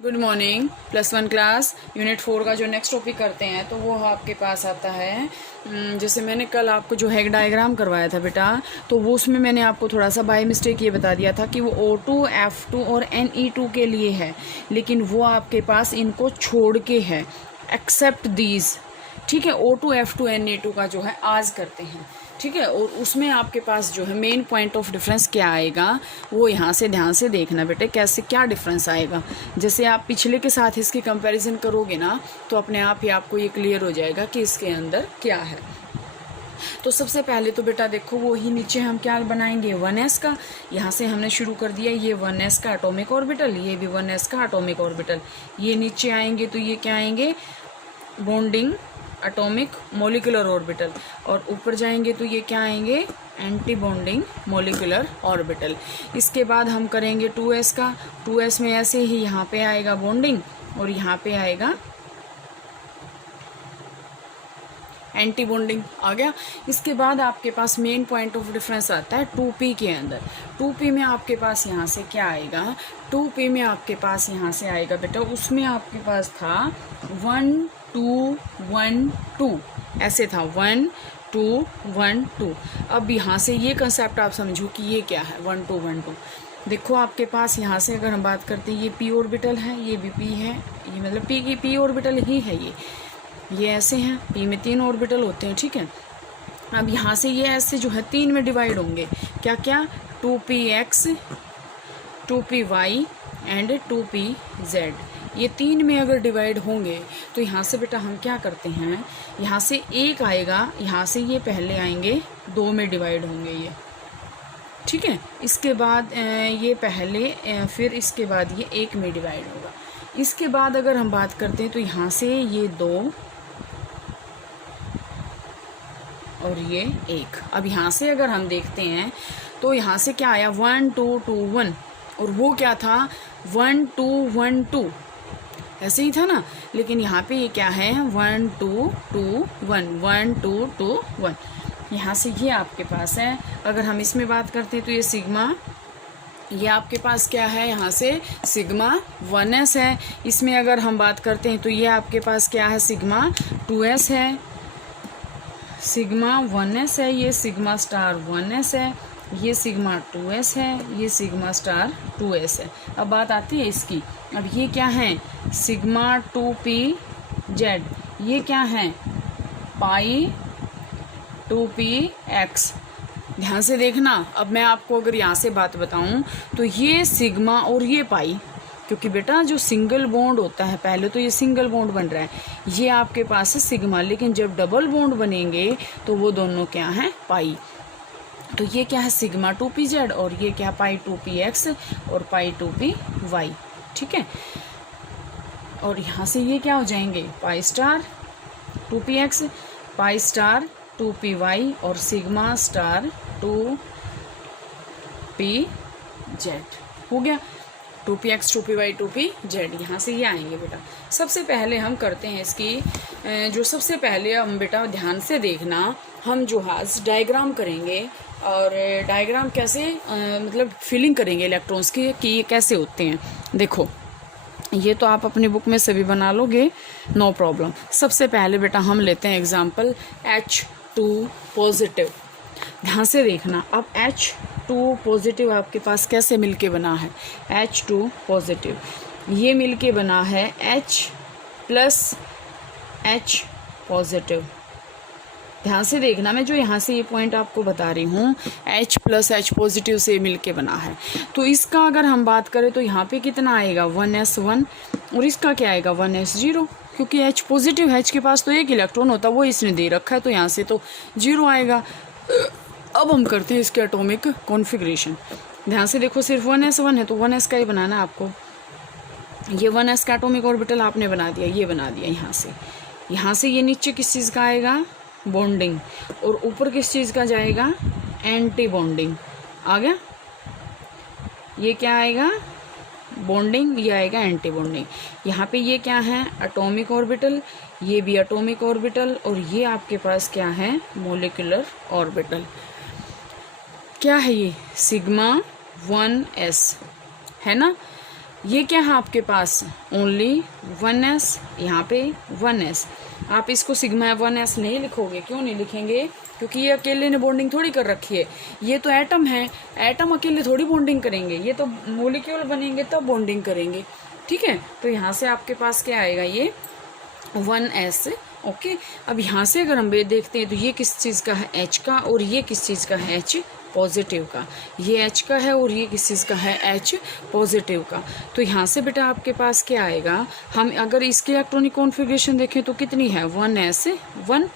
Good morning. +1 class unit 4 का जो next topic करते हैं तो वो आपके पास आता है। जैसे मैंने कल आपको जो हैग डायग्राम करवाया था बेटा, तो वो उसमें मैंने आपको थोड़ा सा बाय मिस्टेक ये बता दिया था कि वो O2 F2 और Ne2 के लिए है, लेकिन वो आपके पास इनको छोड़ के है, एक्सेप्ट दीज। ठीक है, O2 F2 Ne2 का जो है आज करते हैं। ठीक है, और उसमें आपके पास जो है मेन पॉइंट ऑफ डिफरेंस क्या आएगा वो यहाँ से ध्यान से देखना बेटे, कैसे क्या डिफरेंस आएगा। जैसे आप पिछले के साथ इसकी कंपैरिजन करोगे ना तो अपने आप ही आपको ये क्लियर हो जाएगा कि इसके अंदर क्या है। तो सबसे पहले तो बेटा देखो, वो ही नीचे हम क्या बनाएंगे 1s का। यहाँ से हमने शुरू कर दिया, ये 1s का एटॉमिक ऑर्बिटल, ये भी 1s का एटॉमिक ऑर्बिटल। ये नीचे आएंगे तो ये क्या आएंगे, बॉन्डिंग एटॉमिक मॉलिक्यूलर ऑर्बिटल, और ऊपर जाएंगे तो ये क्या आएंगे, एंटी बॉन्डिंग मॉलिक्यूलर ऑर्बिटल। इसके बाद हम करेंगे 2s का। 2s में ऐसे ही यहाँ पे आएगा बॉन्डिंग और यहाँ पे आएगा एंटी बॉन्डिंग। आ गया। इसके बाद आपके पास मेन पॉइंट ऑफ डिफरेंस आता है 2p के अंदर। 2p में आपके पास यहाँ से क्या आएगा, 2p में आपके पास यहाँ से आएगा बेटा, उसमें आपके पास था 1 2 1 2, ऐसे था 1 2 1 2। अब यहाँ से ये कंसेप्ट आप समझो कि ये क्या है 1 2 1 2। देखो आपके पास यहाँ से अगर हम बात करते हैं, ये p ऑर्बिटल है, ये भी p है, ये मतलब p की p ऑर्बिटल ही है ये ऐसे हैं, p में 3 ऑर्बिटल होते हैं। ठीक है, अब यहाँ से ये ऐसे जो है 3 में डिवाइड होंगे, क्या क्या, 2px 2py एंड 2pz। ये 3 में अगर डिवाइड होंगे तो यहाँ से बेटा हम क्या करते हैं, यहाँ से 1 आएगा, यहाँ से ये पहले आएंगे 2 में डिवाइड होंगे ये। ठीक है, इसके बाद ये पहले फिर इसके बाद ये 1 में डिवाइड होगा। इसके बाद अगर हम बात करते हैं तो यहाँ से ये 2 और ये 1। अब यहाँ से अगर हम देखते हैं तो यहाँ से क्या आया 1 2 2 1, और वो क्या था 1 2 1 2, ऐसे ही था ना। लेकिन यहाँ पे ये क्या है 1 2 2 1 1 2 2 1। यहाँ से ये आपके पास है। अगर हम इसमें बात करते हैं तो ये सिग्मा, ये आपके पास क्या है, यहाँ से सिग्मा 1s है। इसमें अगर हम बात करते हैं तो ये आपके पास क्या है, सिग्मा 2s है, सिग्मा 1s है, ये सिग्मा स्टार 1s है, ये सिग्मा 2s है, ये सिग्मा स्टार 2s है। अब बात आती है इसकी, अब ये क्या है सिग्मा 2pz, ये क्या है पाई 2px। ध्यान से देखना, अब मैं आपको अगर यहाँ से बात बताऊँ तो ये सिग्मा और ये पाई, क्योंकि बेटा जो सिंगल बॉन्ड होता है, पहले तो ये सिंगल बॉन्ड बन रहा है, ये आपके पास है सिग्मा, लेकिन जब डबल बॉन्ड बनेंगे तो वो दोनों क्या हैं पाई। तो ये क्या है सिग्मा 2pz और ये क्या पाई 2px और पाई 2py। ठीक है, और यहाँ से ये क्या हो जाएंगे pi star 2px, pi star 2py और सिग्मा स्टार 2pz। हो गया 2px 2py 2pz। यहाँ से ये आएंगे बेटा। सबसे पहले हम करते हैं इसकी जो सबसे पहले हम बेटा ध्यान से देखना, हम जो आज डायग्राम करेंगे, और डायग्राम कैसे मतलब फिलिंग करेंगे इलेक्ट्रॉन्स की कि ये कैसे होते हैं। देखो ये तो आप अपनी बुक में से भी बना लोगे, नो प्रॉब्लम। सबसे पहले बेटा हम लेते हैं एग्जाम्पल H2 पॉजिटिव। ध्यान से देखना, अब H2 पॉजिटिव आपके पास कैसे मिलके बना है, H2 पॉजिटिव ये मिलके बना है H प्लस H पॉजिटिव। ध्यान से देखना, मैं जो यहाँ से ये पॉइंट आपको बता रही हूँ H प्लस H पॉजिटिव से मिलके बना है। तो इसका अगर हम बात करें तो यहाँ पे कितना आएगा 1s1, और इसका क्या आएगा 1s0, क्योंकि H पॉजिटिव है, H के पास तो एक इलेक्ट्रॉन होता है, वो इसने दे रखा है, तो यहाँ से तो 0 आएगा। अब हम करते हैं इसके एटॉमिक कॉन्फ़िगरेशन। ध्यान से देखो, सिर्फ 1s1 है तो 1s का ही बनाना है आपको। ये 1s का एटॉमिक ऑर्बिटल आपने बना दिया, ये बना दिया। यहाँ से ये नीचे किस चीज़ का आएगा बॉन्डिंग, और ऊपर किस चीज़ का जाएगा एंटी बॉन्डिंग। आ गया, ये क्या आएगा बॉन्डिंग, ये आएगा एंटी बॉन्डिंग। यहाँ पे ये क्या है एटॉमिक ऑर्बिटल, ये भी एटॉमिक ऑर्बिटल, और ये आपके पास क्या है मॉलिक्यूलर ऑर्बिटल। क्या है ये सिग्मा 1s है ना। ये क्या है आपके पास, ओनली 1s, यहाँ पे 1s। आप इसको सिग्मा 1s नहीं लिखोगे, क्यों नहीं लिखेंगे, क्योंकि ये अकेले ने बॉन्डिंग थोड़ी कर रखी है, ये तो एटम है, एटम अकेले थोड़ी बॉन्डिंग करेंगे, ये तो मोलिक्यूल बनेंगे तब बॉन्डिंग करेंगे, ठीक है। तो यहाँ से आपके पास क्या आएगा, ये 1s। ओके, अब यहाँ से अगर हम देखते हैं तो ये किस चीज़ का है, H का, और ये किस चीज़ का है, H पॉजिटिव का, ये H का है और ये किस चीज़ का है, H पॉजिटिव का। तो यहाँ से बेटा आपके पास क्या आएगा, हम अगर इसकी इलेक्ट्रॉनिक कॉन्फ़िगरेशन देखें तो कितनी है, 1s 1।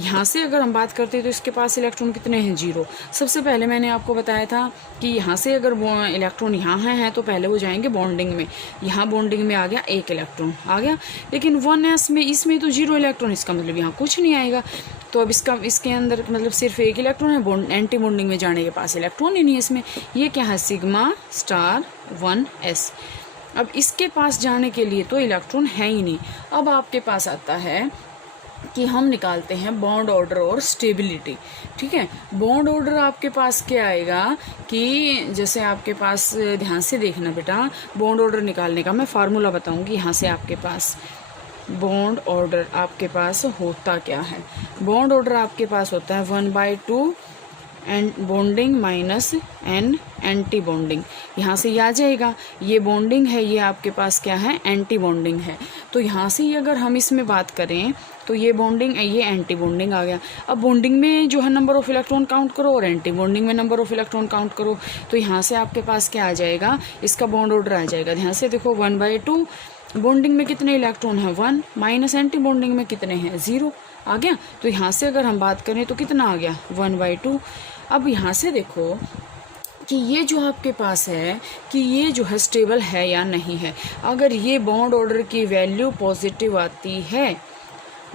यहाँ से अगर हम बात करते हैं तो इसके पास इलेक्ट्रॉन कितने हैं, 0। सबसे पहले मैंने आपको बताया था कि यहाँ से अगर इलेक्ट्रॉन यहाँ हैं तो पहले वो जाएंगे बॉन्डिंग में, यहाँ बॉन्डिंग में आ गया 1 इलेक्ट्रॉन आ गया, लेकिन 1s में इसमें तो 0 इलेक्ट्रॉन, इसका मतलब यहाँ कुछ नहीं आएगा। तो अब इसके अंदर मतलब सिर्फ 1 इलेक्ट्रॉन है, एंटी बॉन्डिंग में जाने के पास इलेक्ट्रॉन ही नहीं है इसमें। ये क्या है, सिग्मा स्टार 1s। अब इसके पास जाने के लिए तो इलेक्ट्रॉन है ही नहीं। अब आपके पास आता है कि हम निकालते हैं बॉन्ड ऑर्डर और स्टेबिलिटी, ठीक है। बॉन्ड ऑर्डर आपके पास क्या आएगा कि जैसे आपके पास, ध्यान से देखना बेटा, बॉन्ड ऑर्डर निकालने का मैं फार्मूला बताऊंगी। यहाँ से आपके पास बॉन्ड ऑर्डर आपके पास होता क्या है, बॉन्ड ऑर्डर आपके पास होता है 1/2 and bonding minus n anti bonding. यहाँ से ये आ जाएगा, ये बॉन्डिंग है, ये आपके पास क्या है, एंटी बॉन्डिंग है। तो यहाँ से अगर हम इसमें बात करें तो ये बॉन्डिंग, ये एंटी बॉन्डिंग आ गया। अब बॉन्डिंग में जो है नंबर ऑफ इलेक्ट्रॉन काउंट करो और एंटी बॉन्डिंग में नंबर ऑफ इलेक्ट्रॉन काउंट करो, तो यहाँ से आपके पास क्या आ जाएगा, इसका बॉन्ड ऑर्डर आ जाएगा। ध्यान से देखो, 1/2 बॉन्डिंग में कितने इलेक्ट्रॉन है, 1, माइनस एंटी बॉन्डिंग में कितने हैं, 0 आ गया। तो यहाँ से अगर हम बात करें तो कितना आ गया, 1/2। अब यहाँ से देखो कि ये जो आपके पास है कि ये जो है स्टेबल है या नहीं है। अगर ये बॉन्ड ऑर्डर की वैल्यू पॉजिटिव आती है,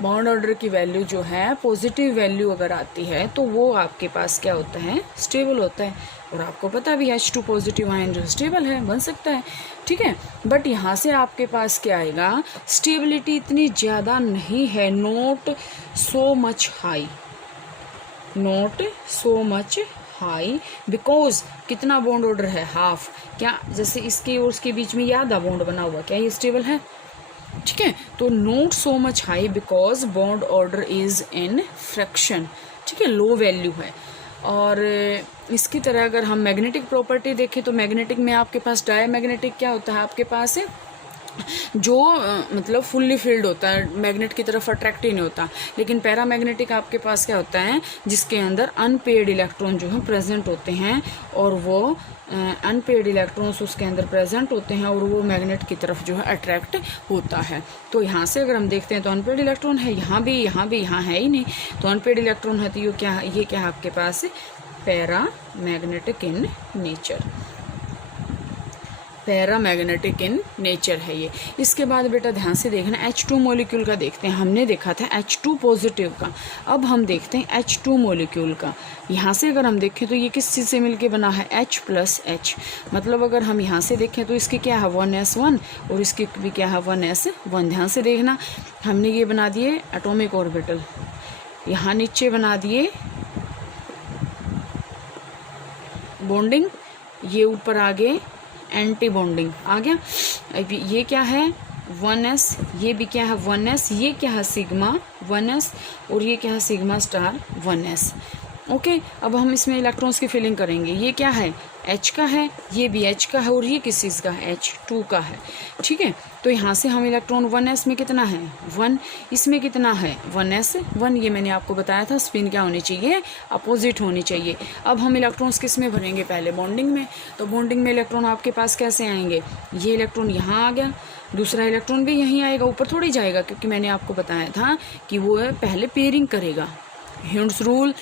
बॉन्ड ऑर्डर की वैल्यू जो है पॉजिटिव वैल्यू अगर आती है तो वो आपके पास क्या होता है, स्टेबल होता है। और आपको पता भी H2 पॉजिटिव आयन जो स्टेबल है, बन सकता है, ठीक है। बट यहाँ से आपके पास क्या आएगा, स्टेबिलिटी इतनी ज़्यादा नहीं है, not so much high, not so much high, because कितना बॉन्ड ऑर्डर है, हाफ। क्या जैसे इसके और उसके बीच में ये आधा बॉन्ड बना हुआ, क्या ये स्टेबल है, ठीक है। तो not so much high because bond order is in fraction, ठीक है, लो वैल्यू है। और इसकी तरह अगर हम मैग्नेटिक प्रॉपर्टी देखें तो मैग्नेटिक में आपके पास डायमैग्नेटिक क्या होता है, आपके पास है जो मतलब फुल्ली फिल्ड होता है, मैग्नेट की तरफ अट्रैक्ट ही नहीं होता। लेकिन पैरामैग्नेटिक आपके पास क्या होता है, जिसके अंदर अनपेड इलेक्ट्रॉन जो है प्रेजेंट होते हैं, और वो अनपेड इलेक्ट्रॉन्स उसके अंदर प्रेजेंट होते हैं और वो मैग्नेट की तरफ जो है अट्रैक्ट होता है। तो यहाँ से अगर हम देखते हैं तो अनपेड इलेक्ट्रॉन है, यहाँ भी यहाँ है ही नहीं, तो अनपेड इलेक्ट्रॉन है, तो ये क्या है आपके पास, paramagnetic in nature, paramagnetic in nature है ये। इसके बाद बेटा ध्यान से देखना, H2 मॉलिक्यूल का देखते हैं। हमने देखा था H2 पॉजिटिव का, अब हम देखते हैं H2 मॉलिक्यूल का। यहाँ से अगर हम देखें तो ये किस चीज़ से मिलके बना है, H+H। मतलब अगर हम यहाँ से देखें तो इसकी क्या है, 1s1 और इसकी भी क्या है, 1s1। ध्यान से देखना, हमने ये बना दिए एटॉमिक ऑर्बिटल, यहाँ नीचे बना दिए बॉन्डिंग, ये ऊपर आगे एंटी बॉन्डिंग आ गया। अब ये क्या है, 1s, ये भी क्या है, 1s, ये क्या है, सिग्मा 1s, और ये क्या है, सिग्मा स्टार 1s। ओके, अब हम इसमें इलेक्ट्रॉन्स की फिलिंग करेंगे। ये क्या है, H का है, ये भी H का है, और ये किस चीज़ का है, H2 का है, ठीक है। तो यहाँ से हम इलेक्ट्रॉन 1s में कितना है, 1, इसमें कितना है, 1s1। ये मैंने आपको बताया था, स्पिन क्या होनी चाहिए, अपोजिट होनी चाहिए। अब हम इलेक्ट्रॉन्स किस में भरेंगे, पहले बॉन्डिंग में। तो बॉन्डिंग में इलेक्ट्रॉन आपके पास कैसे आएंगे, ये इलेक्ट्रॉन यहाँ आ गया, दूसरा इलेक्ट्रॉन भी यहीं आएगा, ऊपर थोड़ी जाएगा, क्योंकि मैंने आपको बताया था कि वो पहले पेयरिंग करेगा, हिंड्स रूल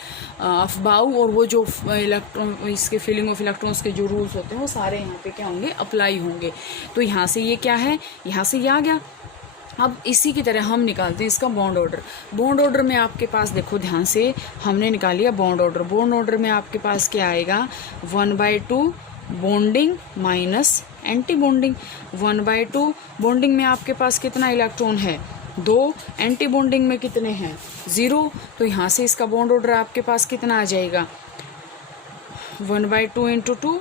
ऑफ बाउ, और वो जो इलेक्ट्रॉन, इसके फिलिंग ऑफ इलेक्ट्रॉन्स के जो रूल्स होते हैं वो सारे यहाँ पे क्या होंगे, अप्लाई होंगे। तो यहाँ से ये क्या है, यहाँ से ये आ गया। अब इसी की तरह हम निकालते हैं इसका बॉन्ड ऑर्डर। बॉन्ड ऑर्डर में आपके पास देखो, ध्यान से हमने निकाल लिया बॉन्ड ऑर्डर। बॉन्ड ऑर्डर में आपके पास क्या आएगा, 1/2 bonding minus anti bonding. 1/2 bonding में आपके पास कितना इलेक्ट्रॉन है, 2, एंटी बॉन्डिंग में कितने हैं, 0। तो यहाँ से इसका बॉन्ड ऑर्डर आपके पास कितना आ जाएगा, 1/2 × 2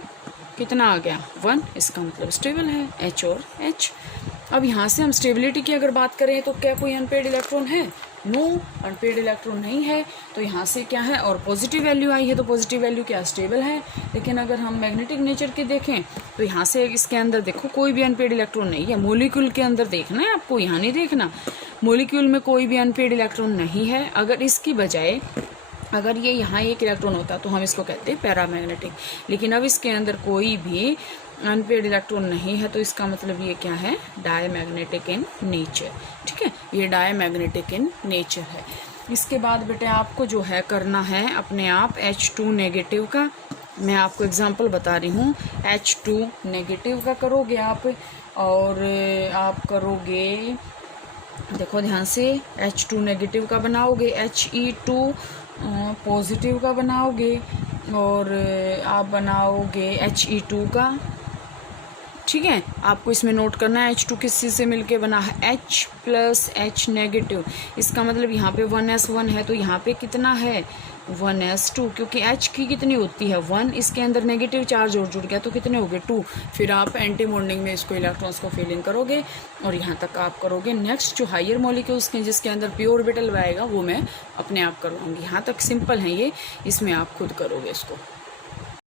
कितना आ गया 1, इसका मतलब स्टेबल है H और H। अब यहाँ से हम स्टेबिलिटी की अगर बात करें तो क्या कोई अनपेड इलेक्ट्रॉन है? नो, अनपेड इलेक्ट्रॉन नहीं है। तो यहाँ से क्या है, और पॉजिटिव वैल्यू आई है तो पॉजिटिव वैल्यू क्या स्टेबल है। लेकिन अगर हम मैग्नेटिक नेचर की देखें तो यहाँ से इसके अंदर देखो कोई भी अनपेड इलेक्ट्रॉन नहीं है। मॉलिक्यूल के अंदर देखना है आपको, यहाँ नहीं देखना। मॉलिक्यूल में कोई भी अनपेड इलेक्ट्रॉन नहीं है। अगर इसकी बजाय अगर ये यहाँ एक इलेक्ट्रॉन होता तो हम इसको कहते हैं पैरामैग्नेटिक, लेकिन अब इसके अंदर कोई भी अनपेड इलेक्ट्रॉन नहीं है तो इसका मतलब ये क्या है, डायमैग्नेटिक इन नेचर। ठीक है, ये डायमैग्नेटिक इन नेचर है। इसके बाद बेटे आपको जो है करना है अपने आप H2 नेगेटिव का, मैं आपको एग्जांपल बता रही हूँ। H2 नेगेटिव का करोगे आप, और आप करोगे, देखो ध्यान से, H2 नेगेटिव का बनाओगे, He2 पॉजिटिव का बनाओगे, और आप बनाओगे He2 का। ठीक है, आपको इसमें नोट करना है H2 किस चीज़ से मिलके बना है, H प्लस H नेगेटिव। इसका मतलब यहाँ पे 1s1 है तो यहाँ पे कितना है 1s2, क्योंकि H की कितनी होती है 1, इसके अंदर नेगेटिव चार्ज और जुड़ गया तो कितने हो गए 2। फिर आप एंटी बॉन्डिंग में इसको इलेक्ट्रॉन्स को फिल इन करोगे और यहाँ तक आप करोगे। नेक्स्ट जो हायर मॉलिक्यूल्स के जिसके अंदर पी ऑर्बिटल आएगा वो मैं अपने आप करवाऊँगी। यहाँ तक सिंपल है ये, इसमें आप खुद करोगे इसको।